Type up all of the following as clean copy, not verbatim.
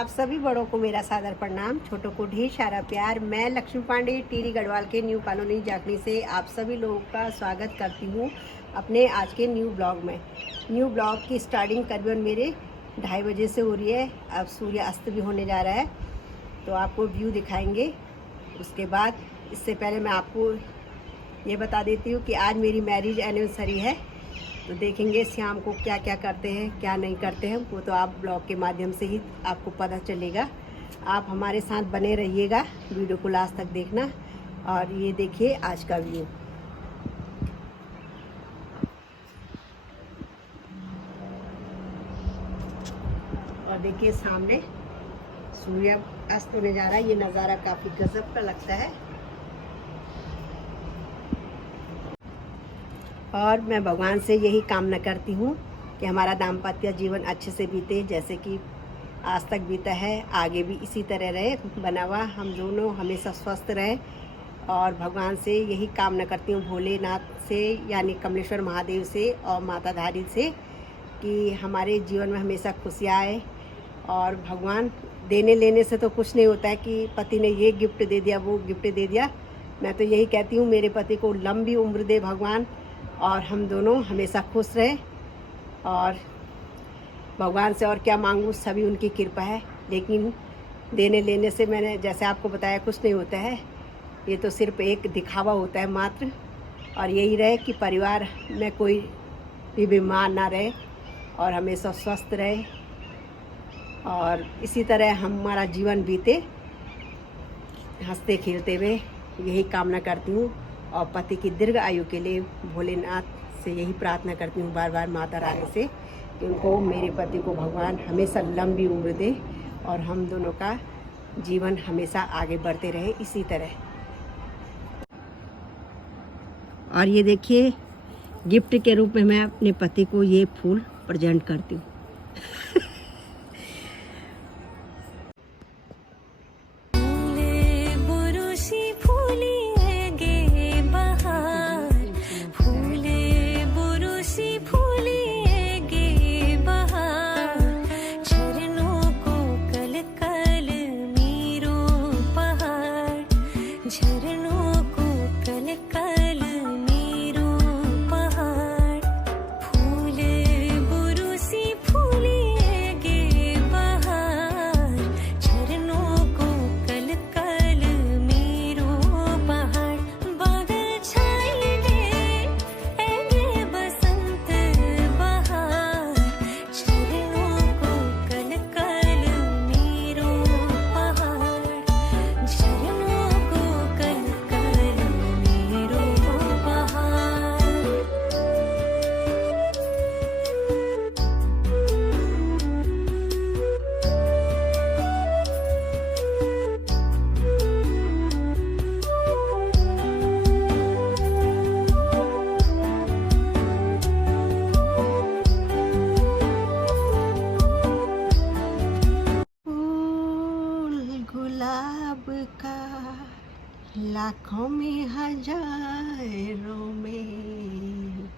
आप सभी बड़ों को मेरा सादर प्रणाम, छोटों को ढेर सारा प्यार। मैं लक्ष्मी पांडे टीरी गढ़वाल के न्यू कॉलोनी जाखनी से आप सभी लोगों का स्वागत करती हूँ अपने आज के न्यू ब्लॉग में। न्यू ब्लॉग की स्टार्टिंग करीबन मेरे 2:30 बजे से हो रही है। अब सूर्य अस्त भी होने जा रहा है तो आपको व्यू दिखाएंगे। उसके बाद इससे पहले मैं आपको ये बता देती हूँ कि आज मेरी मैरिज एनिवर्सरी है, तो देखेंगे शाम को क्या क्या करते हैं क्या नहीं करते हैं, वो तो आप ब्लॉग के माध्यम से ही आपको पता चलेगा। आप हमारे साथ बने रहिएगा, वीडियो को लास्ट तक देखना। और ये देखिए आज का व्यू। और देखिए सामने सूर्य अस्त होने जा रहा है। ये नज़ारा काफ़ी गजब का लगता है। और मैं भगवान से यही कामना करती हूँ कि हमारा दाम्पत्य जीवन अच्छे से बीते, जैसे कि आज तक बीता है, आगे भी इसी तरह रहे बना हुआ। हम दोनों हमेशा स्वस्थ रहे और भगवान से यही कामना करती हूँ, भोलेनाथ से यानी कमलेश्वर महादेव से और माता धारी से, कि हमारे जीवन में हमेशा खुशियाँ आए। और भगवान देने लेने से तो कुछ नहीं होता है कि पति ने ये गिफ्ट दे दिया वो गिफ्ट दे दिया। मैं तो यही कहती हूँ मेरे पति को लंबी उम्र दे भगवान और हम दोनों हमेशा खुश रहें। और भगवान से और क्या मांगूँ, सभी उनकी कृपा है। लेकिन देने लेने से मैंने जैसे आपको बताया कुछ नहीं होता है, ये तो सिर्फ एक दिखावा होता है मात्र। और यही रहे कि परिवार में कोई भी बीमार ना रहे और हमेशा स्वस्थ रहे और इसी तरह हमारा जीवन बीते हंसते खेलते हुए, यही कामना करती हूँ। और पति की दीर्घ आयु के लिए भोलेनाथ से यही प्रार्थना करती हूँ बार बार माता रानी से कि उनको, मेरे पति को भगवान हमेशा लंबी उम्र दे और हम दोनों का जीवन हमेशा आगे बढ़ते रहे इसी तरह। और ये देखिए गिफ्ट के रूप में मैं अपने पति को ये फूल प्रेजेंट करती हूँ। लाखों में हजारों में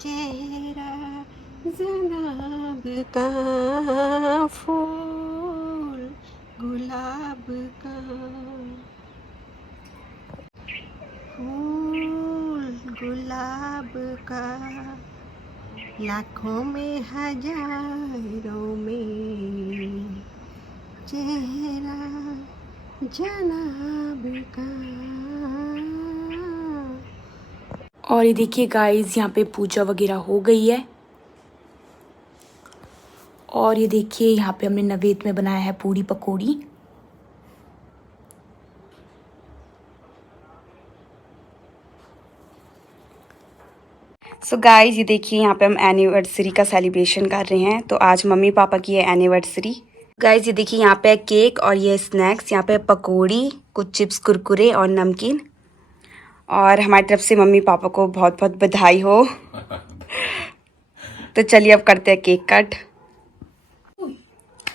चेहरा जनाब का, फूल गुलाब का, फूल गुलाब का, लाखों में हजारों में चेहरा जनाब का। और ये देखिए गाइस, यहाँ पे पूजा वगैरह हो गई है। और ये देखिए यहाँ पे हमने नवेद में बनाया है पूरी पकौड़ी। सो गाइस ये देखिए यहाँ पे हम एनिवर्सरी का सेलिब्रेशन कर रहे हैं। तो आज मम्मी पापा की है एनिवर्सरी। गाइस ये देखिए यहाँ पे केक और ये स्नैक्स, यहाँ पे पकौड़ी, कुछ चिप्स, कुरकुरे और नमकीन। और हमारी तरफ से मम्मी पापा को बहुत बहुत बधाई हो। तो चलिए अब करते हैं cake cut.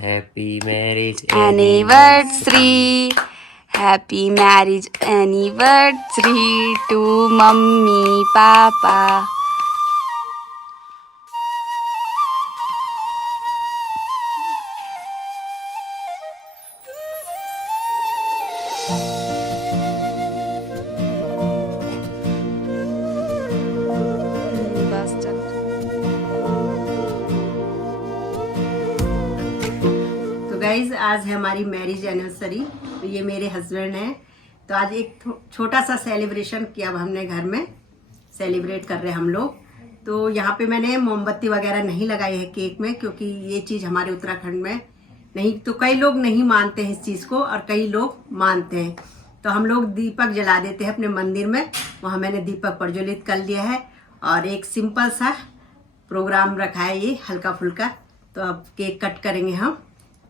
Happy marriage anniversary, happy marriage anniversary to mummy papa. बस चल। तो गाइज आज है हमारी मैरिज एनिवर्सरी। तो ये मेरे हस्बैंड हैं। तो आज एक छोटा सा सेलिब्रेशन किया हमने घर में, सेलिब्रेट कर रहे हैं हम लोग। तो यहाँ पे मैंने मोमबत्ती वगैरह नहीं लगाई है केक में, क्योंकि ये चीज़ हमारे उत्तराखंड में नहीं, तो कई लोग नहीं मानते हैं इस चीज़ को और कई लोग मानते हैं। तो हम लोग दीपक जला देते हैं अपने मंदिर में, वहाँ मैंने दीपक प्रज्वलित कर लिया है और एक सिंपल सा प्रोग्राम रखा है, ये हल्का फुल्का। तो अब केक कट करेंगे हम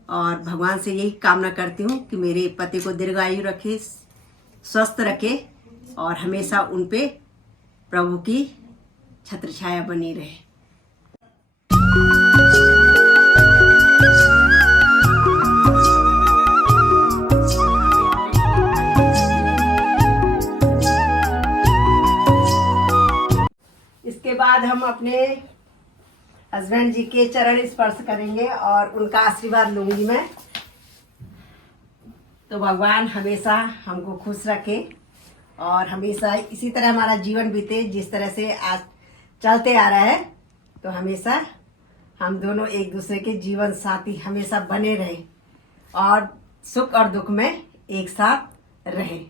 और भगवान से यही कामना करती हूँ कि मेरे पति को दीर्घायु रखे, स्वस्थ रखे और हमेशा उन पे प्रभु की छत्र छाया बनी रहे। इसके बाद हम अपने हस्बैंड जी के चरण स्पर्श करेंगे और उनका आशीर्वाद लूंगी मैं। तो भगवान हमेशा हमको खुश रखे और हमेशा इसी तरह हमारा जीवन बीते जिस तरह से आज चलते आ रहा है। तो हमेशा हम दोनों एक दूसरे के जीवन साथी हमेशा बने रहे और सुख और दुख में एक साथ रहे।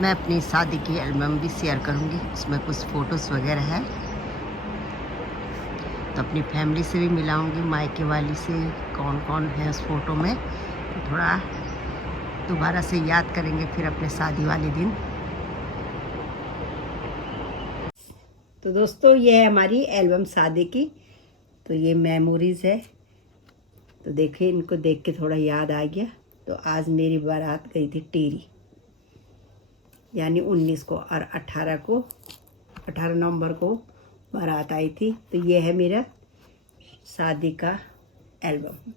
मैं अपनी शादी की एल्बम भी शेयर करूंगी, उसमें कुछ फोटोज़ वगैरह है। तो अपनी फैमिली से भी मिलाऊंगी, मायके वाली से कौन कौन है उस फोटो में। तो थोड़ा दोबारा से याद करेंगे फिर अपने शादी वाले दिन। तो दोस्तों ये है हमारी एल्बम शादी की। तो ये मेमोरीज है। तो देखिए, इनको देख के थोड़ा याद आ गया। तो आज मेरी बारात गई थी टिहरी, यानी 19 को, और 18 नवंबर को बारात आई थी। तो ये है मेरा शादी का एल्बम,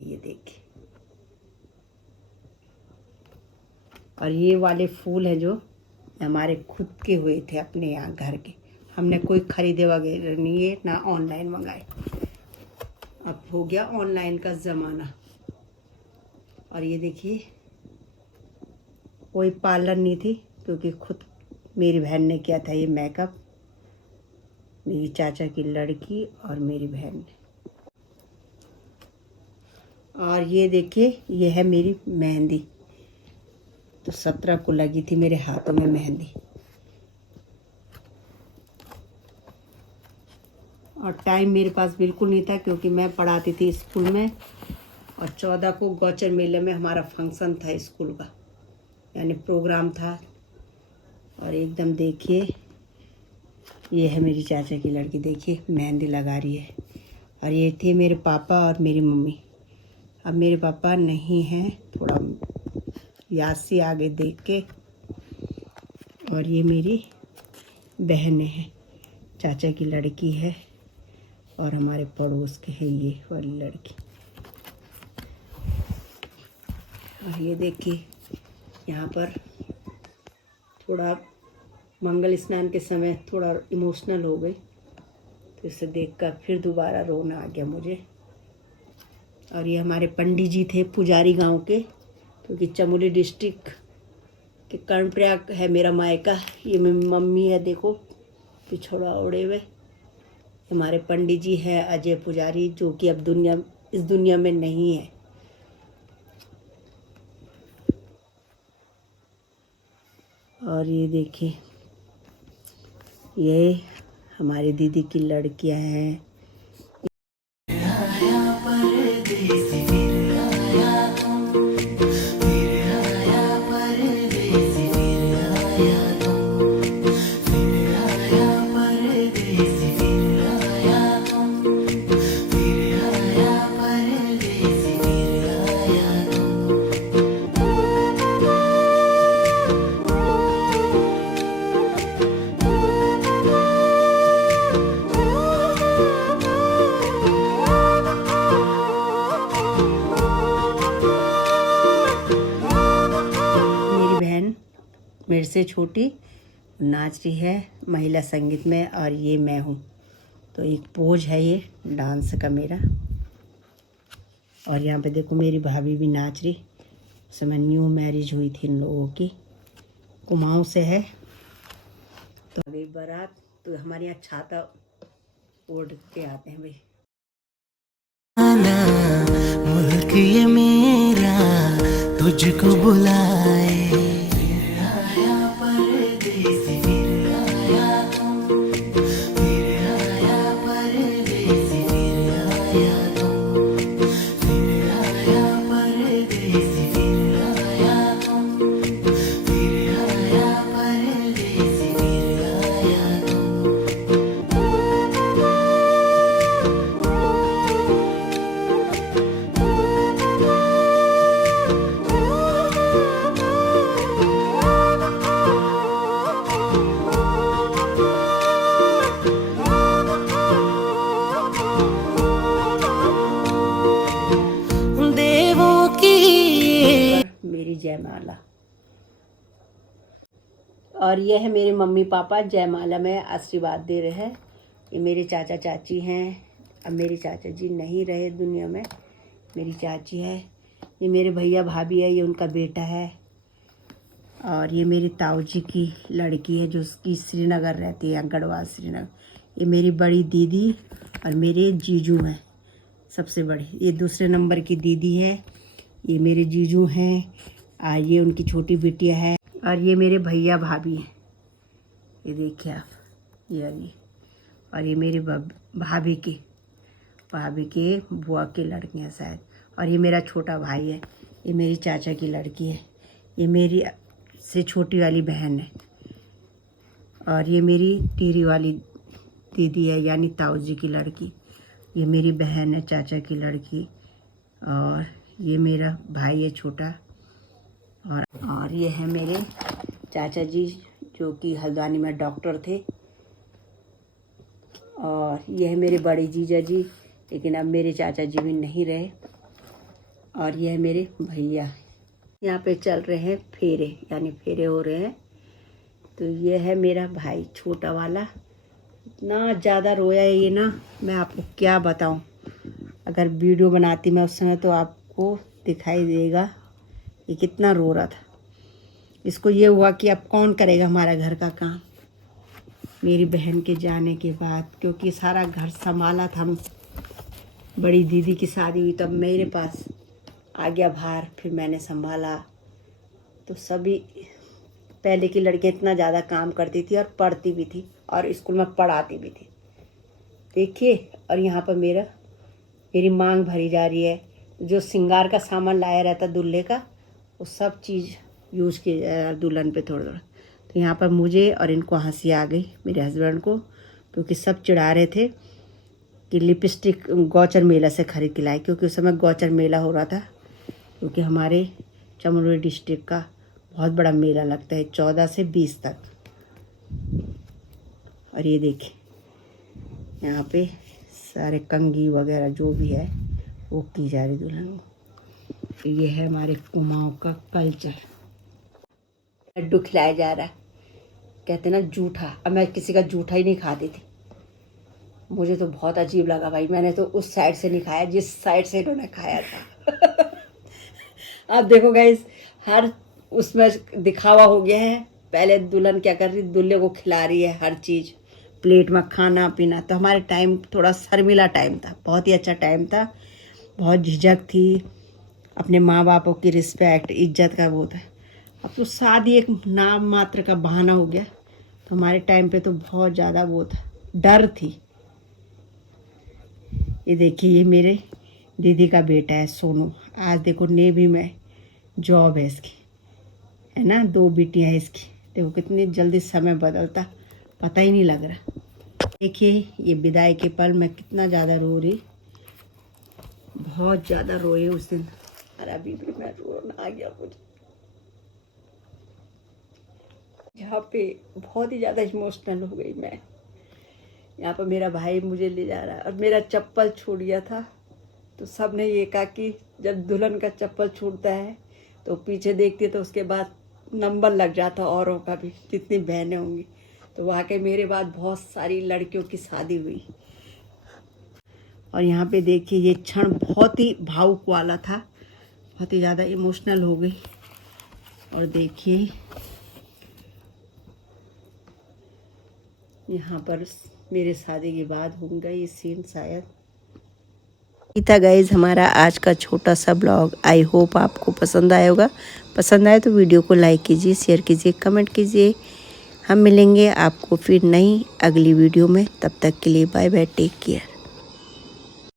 ये देखिए। और ये वाले फूल हैं जो हमारे खुद के हुए थे अपने यहाँ घर के, हमने कोई खरीदे वगैरह नहीं है, ना ऑनलाइन मंगाए। अब हो गया ऑनलाइन का ज़माना। और ये देखिए, कोई पार्लर नहीं थी क्योंकि खुद मेरी बहन ने किया था ये मेकअप, मेरी चाचा की लड़की और मेरी बहन ने। और ये देखिए, ये है मेरी मेहंदी। तो 17 को लगी थी मेरे हाथों में मेहंदी। और टाइम मेरे पास बिल्कुल नहीं था क्योंकि मैं पढ़ाती थी स्कूल में। और 14 को गौचर मेले में हमारा फंक्शन था स्कूल का, यानी प्रोग्राम था। और एकदम देखिए, ये है मेरी चाचा की लड़की, देखिए मेहंदी लगा रही है। और ये थे मेरे पापा और मेरी मम्मी। अब मेरे पापा नहीं हैं, थोड़ा याद सी आगे देख के। और ये मेरी बहनें हैं, चाचा की लड़की है और हमारे पड़ोस के है ये वाली लड़की। और ये देखिए, यहाँ पर थोड़ा मंगल स्नान के समय थोड़ा इमोशनल हो गई, तो इसे देखकर फिर दोबारा रोना आ गया मुझे। और ये हमारे पंडित जी थे, पुजारी गांव के, क्योंकि चमोली डिस्ट्रिक्ट के कर्णप्रयाग है मेरा मायका। ये मेरी मम्मी है, देखो पिछोड़ा ओढ़े हुए। हमारे पंडित जी हैं अजय पुजारी, जो कि अब इस दुनिया में नहीं है। और ये देखिए, ये हमारी दीदी की लड़कियां हैं। मेरे से छोटी नाच रही है महिला संगीत में, और ये मैं हूँ। तो एक पोज है ये डांस का मेरा। और यहाँ पे देखो मेरी भाभी भी नाच रही। उस समय न्यू मैरिज हुई थी इन लोगों की, कुमाऊँ से है। तो अभी बारात, तो हमारे यहाँ छाता ओढ़ के आते हैं भाई। मुल्क ये मेरा तुझको बुलाए, मेरी जयमाला। और ये है मेरे मम्मी पापा जयमाला में आशीर्वाद दे रहे हैं। ये मेरे चाचा चाची हैं। अब मेरे चाचा जी नहीं रहे दुनिया में, मेरी चाची है। ये मेरे भैया भाभी है, ये उनका बेटा है। और ये मेरी ताऊ जी की लड़की है, जो उसकी श्रीनगर रहती है, गढ़वाल श्रीनगर। ये मेरी बड़ी दीदी और मेरे जीजू हैं सबसे बड़ी। ये दूसरे नंबर की दीदी है, ये मेरे जीजू हैं। और ये उनकी छोटी बिटिया है। और ये मेरे भैया भाभी हैं, ये देखिए आप, ये अभी। और ये मेरी भाभी के बुआ की लड़कियां शायद। और ये मेरा छोटा भाई है, ये मेरी चाचा की लड़की है। ये मेरी से छोटी वाली बहन है। और ये मेरी टीरी वाली दीदी है, यानी ताऊ जी की लड़की। ये मेरी बहन है, चाचा की लड़की। और ये मेरा भाई है छोटा। और ये है मेरे चाचा जी, जो कि हल्द्वानी में डॉक्टर थे। और ये है मेरे बड़े जीजा जी, लेकिन अब मेरे चाचा जी भी नहीं रहे। और ये है मेरे भैया। यहाँ पे चल रहे हैं फेरे, यानी फेरे हो रहे हैं। तो ये है मेरा भाई छोटा वाला। इतना ज़्यादा रोया है ये ना, मैं आपको क्या बताऊँ। अगर वीडियो बनाती मैं उस समय तो आपको दिखाई देगा ये कितना रो रहा था। इसको ये हुआ कि अब कौन करेगा हमारा घर का काम, मेरी बहन के जाने के बाद, क्योंकि सारा घर संभाला था। बड़ी दीदी की शादी हुई तब मेरे पास आ गया भार, फिर मैंने संभाला। तो सभी पहले की लड़कियाँ इतना ज़्यादा काम करती थी और पढ़ती भी थी, और स्कूल में पढ़ाती भी थी। देखिए, और यहाँ पर मेरी मांग भरी जा रही है। जो श्रृंगार का सामान लाया रहता दूल्हे का, वो सब चीज़ यूज़ किया जाए दुल्हन पे थोड़ा थोड़ा। तो यहाँ पर मुझे और इनको हंसी आ गई, मेरे हस्बैंड को, क्योंकि सब चिढ़ा रहे थे कि लिपस्टिक गौचर मेला से खरीद के लाए, क्योंकि उस समय गौचर मेला हो रहा था। क्योंकि हमारे चमोली डिस्ट्रिक्ट का बहुत बड़ा मेला लगता है 14 से 20 तक। और ये देखिए यहाँ पे सारे कंघी वगैरह जो भी है वो की जा रही दुल्हन को। तो ये है हमारे कुमाऊँ का कल्चर। लड्डू खिलाया जा रहा है, कहते ना जूठा। अब मैं किसी का जूठा ही नहीं खाती थी, मुझे तो बहुत अजीब लगा भाई। मैंने तो उस साइड से नहीं खाया जिस साइड से इन्होंने खाया था। अब देखो गाइस, हर उसमें दिखावा हो गया है। पहले दुल्हन क्या कर रही, दूल्हे को खिला रही है हर चीज़, प्लेट में खाना पीना। तो हमारे टाइम थोड़ा शर्मिला टाइम था, बहुत ही अच्छा टाइम था, बहुत झिझक थी, अपने माँ बापों की रिस्पेक्ट इज्जत का वो था। अब तो शादी एक नाम मात्र का बहाना हो गया। तो हमारे टाइम पे तो बहुत ज़्यादा वो था, डर थी। ये देखिए, ये मेरे दीदी का बेटा है सोनू। आज देखो नेवी में जॉब है इसकी, है ना, 2 बेटियां हैं इसकी। देखो कितनी जल्दी समय बदलता, पता ही नहीं लग रहा। देखिए ये विदाई के पल मैं कितना ज़्यादा रो रही, बहुत ज़्यादा रोए उस दिन। और अभी भी मैं रोना आ गया मुझे, यहाँ पे बहुत ही ज़्यादा इमोशनल हो गई मैं। यहाँ पर मेरा भाई मुझे ले जा रहा है और मेरा चप्पल छूट गया था। तो सब ने ये कहा कि जब दुल्हन का चप्पल छूटता है तो पीछे देखती है तो उसके बाद नंबर लग जाता औरों का भी, जितनी बहनें होंगी। तो वाकई मेरे बाद बहुत सारी लड़कियों की शादी हुई। और यहाँ पे देखिए ये क्षण बहुत ही भावुक वाला था, बहुत ही ज़्यादा इमोशनल हो गई। और देखिए यहाँ पर मेरे शादी के बाद होंगे ये सीन शायद। था गाइज हमारा आज का छोटा सा ब्लॉग। आई होप आपको पसंद आया होगा। पसंद आए तो वीडियो को लाइक कीजिए, शेयर कीजिए, कमेंट कीजिए। हम मिलेंगे आपको फिर नई अगली वीडियो में। तब तक के लिए बाय बाय, टेक केयर।